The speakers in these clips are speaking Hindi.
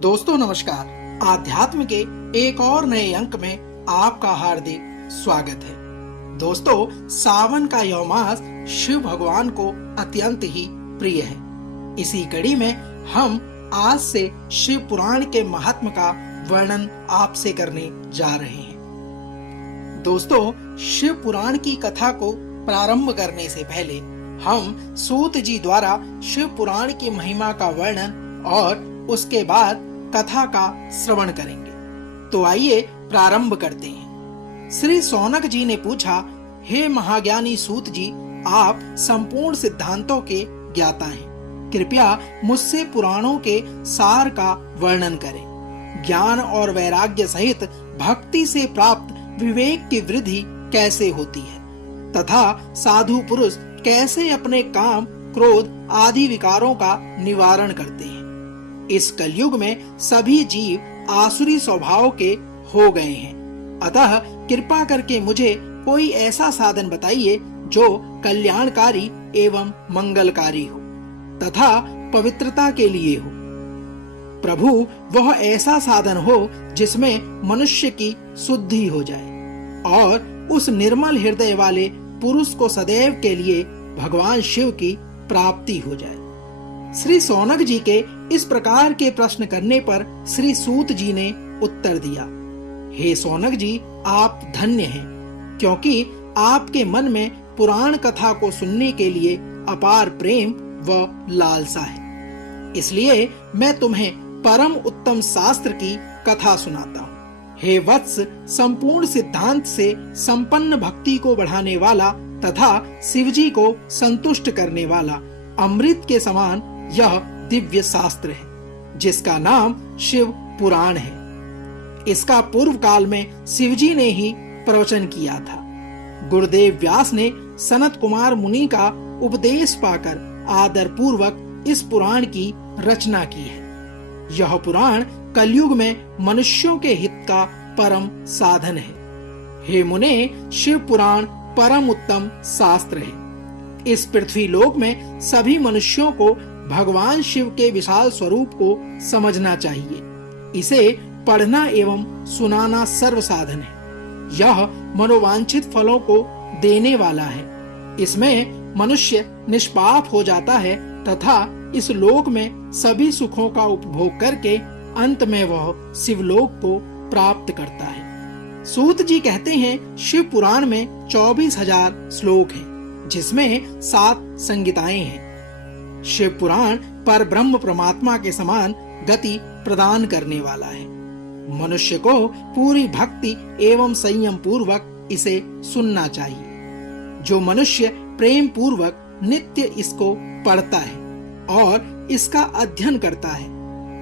दोस्तों नमस्कार। आध्यात्म के एक और नए अंक में आपका हार्दिक स्वागत है। दोस्तों, सावन का यह मास शिव भगवान को अत्यंत ही प्रिय है। इसी कड़ी में हम आज से शिव पुराण के महात्म का वर्णन आपसे करने जा रहे हैं। दोस्तों, शिव पुराण की कथा को प्रारंभ करने से पहले हम सूत जी द्वारा शिव पुराण की महिमा का वर्णन और उसके बाद कथा का श्रवण करेंगे। तो आइए प्रारंभ करते हैं। श्री सौनक जी ने पूछा, हे महाज्ञानी सूत जी, आप संपूर्ण सिद्धांतों के ज्ञाता हैं, कृपया मुझसे पुराणों के सार का वर्णन करें। ज्ञान और वैराग्य सहित भक्ति से प्राप्त विवेक की वृद्धि कैसे होती है तथा साधु पुरुष कैसे अपने काम, क्रोध आदि विकारों का निवारण करते हैं। इस कलयुग में सभी जीव आसुरी स्वभाव के हो गए हैं, अतः कृपा करके मुझे कोई ऐसा साधन बताइए जो कल्याणकारी एवं मंगलकारी हो तथा पवित्रता के लिए हो। प्रभु, वह ऐसा साधन हो जिसमें मनुष्य की शुद्धि हो जाए और उस निर्मल हृदय वाले पुरुष को सदैव के लिए भगवान शिव की प्राप्ति हो जाए। श्री सौनक जी के इस प्रकार के प्रश्न करने पर श्री सूत जी ने उत्तर दिया, हे सौनक जी, आप धन्य हैं, क्योंकि आपके मन में पुराण कथा को सुनने के लिए अपार प्रेम व लालसा है। इसलिए मैं तुम्हें परम उत्तम शास्त्र की कथा सुनाता हूँ। हे वत्स, संपूर्ण सिद्धांत से संपन्न भक्ति को बढ़ाने वाला तथा शिवजी को संतुष्ट करने वाला अमृत के समान यह दिव्य शास्त्र है, जिसका नाम शिव पुराण है। इसका पूर्व काल में शिवजी ने ही प्रवचन किया था। गुरुदेव व्यास ने सनत कुमार मुनि का उपदेश पाकर आदर पूर्वक इस पुराण की रचना की है। यह पुराण कलयुग में मनुष्यों के हित का परम साधन है। हे मुने, शिव पुराण परम उत्तम शास्त्र है। इस पृथ्वी लोक में सभी मनुष्यों को भगवान शिव के विशाल स्वरूप को समझना चाहिए। इसे पढ़ना एवं सुनाना सर्व साधन है। यह मनोवांछित फलों को देने वाला है। इसमें मनुष्य निष्पाप हो जाता है तथा इस लोक में सभी सुखों का उपभोग करके अंत में वह शिवलोक को प्राप्त करता है। सूत जी कहते हैं, शिव पुराण में 24,000 श्लोक हैं, जिसमें 7 संहिताएं हैं। शिव पुराण पर ब्रह्म परमात्मा के समान गति प्रदान करने वाला है। मनुष्य को पूरी भक्ति एवं संयम पूर्वक इसे सुनना चाहिए। जो मनुष्य प्रेम पूर्वक नित्य इसको पढ़ता है और इसका अध्ययन करता है,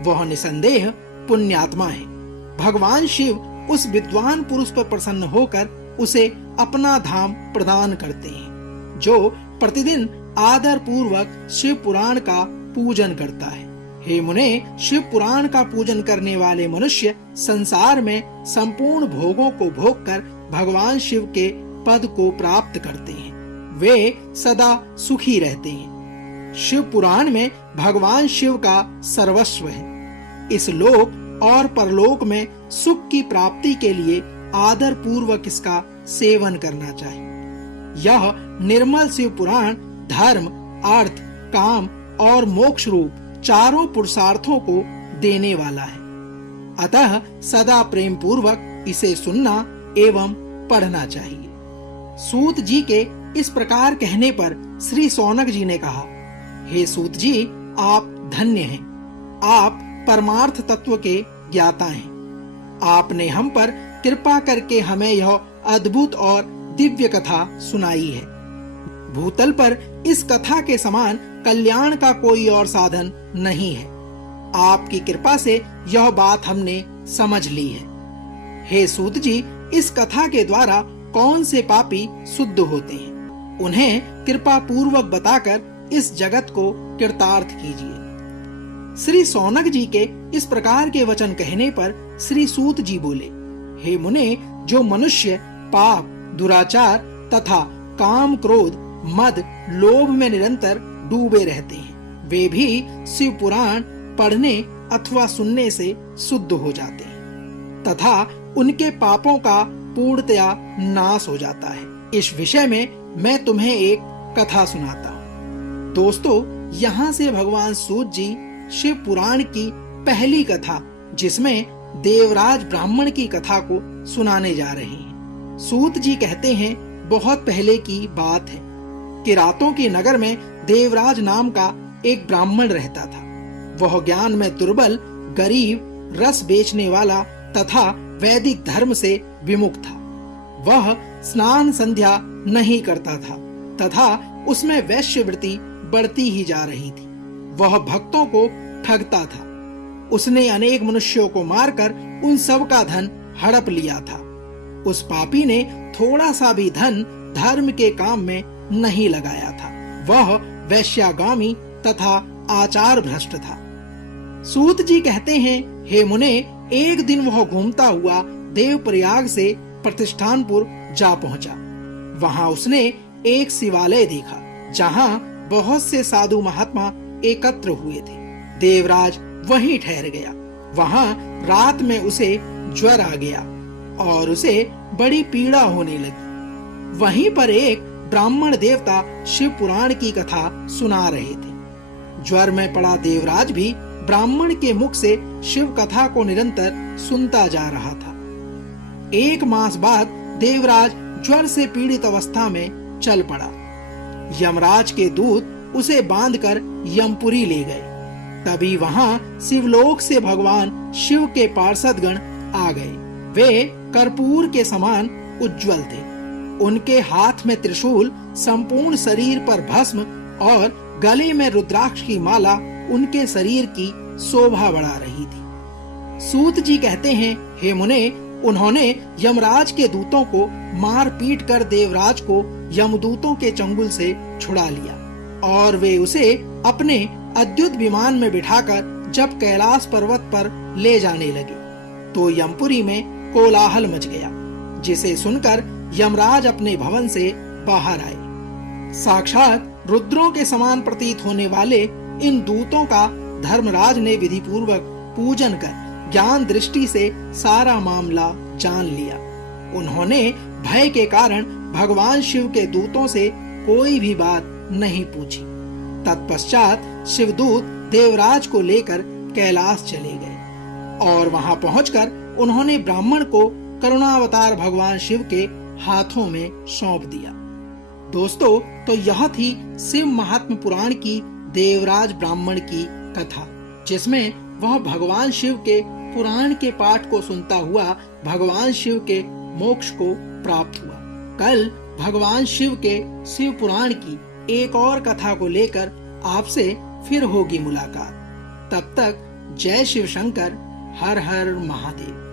वह निसंदेह पुण्यात्मा है। भगवान शिव उस विद्वान पुरुष पर प्रसन्न होकर उसे अपना धाम प्रदान करते हैं, जो प्रतिदिन आदर पूर्वक शिव पुराण का पूजन करता है। हे मुने, शिव पुराण का पूजन करने वाले मनुष्य संसार में संपूर्ण भोगों को भोगकर भगवान शिव के पद को प्राप्त करते हैं। वे सदा सुखी रहते हैं। शिव पुराण में भगवान शिव का सर्वस्व है। इस लोक और परलोक में सुख की प्राप्ति के लिए आदर पूर्वक इसका सेवन करना चाहिए। यह निर्मल शिव पुराण धर्म, अर्थ, काम और मोक्ष रूप चारों पुरुषार्थों को देने वाला है। अतः सदा प्रेम पूर्वक इसे सुनना एवं पढ़ना चाहिए। सूत जी के इस प्रकार कहने पर श्री सौनक जी ने कहा, हे सूत जी, आप धन्य हैं। आप परमार्थ तत्व के ज्ञाता हैं। आपने हम पर कृपा करके हमें यह अद्भुत और दिव्य कथा सुनाई है। भूतल पर इस कथा के समान कल्याण का कोई और साधन नहीं है। आपकी कृपा से यह बात हमने समझ ली है। हे सूत जी, इस कथा के द्वारा कौन से पापी शुद्ध होते हैं, उन्हें कृपा पूर्वक बताकर इस जगत को कृतार्थ कीजिए। श्री सौनक जी के इस प्रकार के वचन कहने पर श्री सूत जी बोले, हे मुने, जो मनुष्य पाप, दुराचार तथा काम, क्रोध, मद, लोभ में निरंतर डूबे रहते हैं, वे भी शिव पुराण पढ़ने अथवा सुनने से शुद्ध हो जाते हैं तथा उनके पापों का पूर्णतया नाश हो जाता है। इस विषय में मैं तुम्हें एक कथा सुनाता हूँ। दोस्तों, यहाँ से भगवान सूत जी शिव पुराण की पहली कथा, जिसमें देवराज ब्राह्मण की कथा को सुनाने जा रहे हैं। सूत जी कहते हैं, बहुत पहले की बात है कि रातों के नगर में देवराज नाम का एक ब्राह्मण रहता था। वह ज्ञान में दुर्बल, गरीब, रस बेचने वाला तथा वैदिक धर्म से विमुख था। वह स्नान संध्या नहीं करता था तथा उसमें वैश्यवृत्ति बढ़ती ही जा रही थी। वह भक्तों को ठगता था। उसने अनेक मनुष्यों को मारकर उन सब का धन हड़प लिया था। उस पापी ने थोड़ा सा भी धन धर्म के काम में नहीं लगाया था। वह वैश्यागामी तथा आचार भ्रष्ट था। सूत जी कहते हैं, हे मुने, एक दिन वह घूमता हुआ देवप्रयाग से प्रतिष्ठानपुर जा पहुंचा। वहां उसने एक शिवालय देखा जहां बहुत से साधु महात्मा एकत्र हुए थे। देवराज वहीं ठहर गया। वहां रात में उसे ज्वर आ गया और उसे बड़ी पीड़ा होने लगी। वहीं पर एक ब्राह्मण देवता शिव पुराण की कथा सुना रहे थे। ज्वर में पड़ा देवराज भी ब्राह्मण के मुख से शिव कथा को निरंतर सुनता जा रहा था। एक मास बाद देवराज ज्वर से पीड़ित अवस्था में चल पड़ा। यमराज के दूत उसे बांधकर यमपुरी ले गए। तभी वहां शिवलोक से भगवान शिव के पार्षदगण आ गए। वे कर्पूर के समान उज्जवल थे। उनके हाथ में त्रिशूल, संपूर्ण शरीर पर भस्म और गले में रुद्राक्ष की माला उनके शरीर की शोभा बढ़ा रही थी। सूत जी कहते हैं, हे मुने, उन्होंने यमराज के दूतों को मार पीट कर देवराज को यमदूतों के चंगुल से छुड़ा लिया और वे उसे अपने अद्भुत विमान में बिठाकर जब कैलाश पर्वत पर ले जाने लगे तो यमपुरी में कोलाहल मच गया, जिसे सुनकर यमराज अपने भवन से बाहर आए। साक्षात रुद्रों के समान प्रतीत होने वाले इन दूतों का धर्मराज ने विधि पूर्वक पूजन कर ज्ञान दृष्टि से सारा मामला जान लिया। उन्होंने भय के कारण भगवान शिव के दूतों से कोई भी बात नहीं पूछी। तत्पश्चात शिवदूत देवराज को लेकर कैलाश चले गए और वहां पहुंचकर उन्होंने ब्राह्मण को करुणावतार भगवान शिव के हाथों में सौंप दिया। दोस्तों, तो यह थी शिव महात्म पुराण की देवराज ब्राह्मण की कथा, जिसमें वह भगवान शिव के पुराण के पाठ को सुनता हुआ भगवान शिव के मोक्ष को प्राप्त हुआ। कल भगवान शिव के शिव पुराण की एक और कथा को लेकर आपसे फिर होगी मुलाकात। तब तक जय शिव शंकर, हर हर महादेव।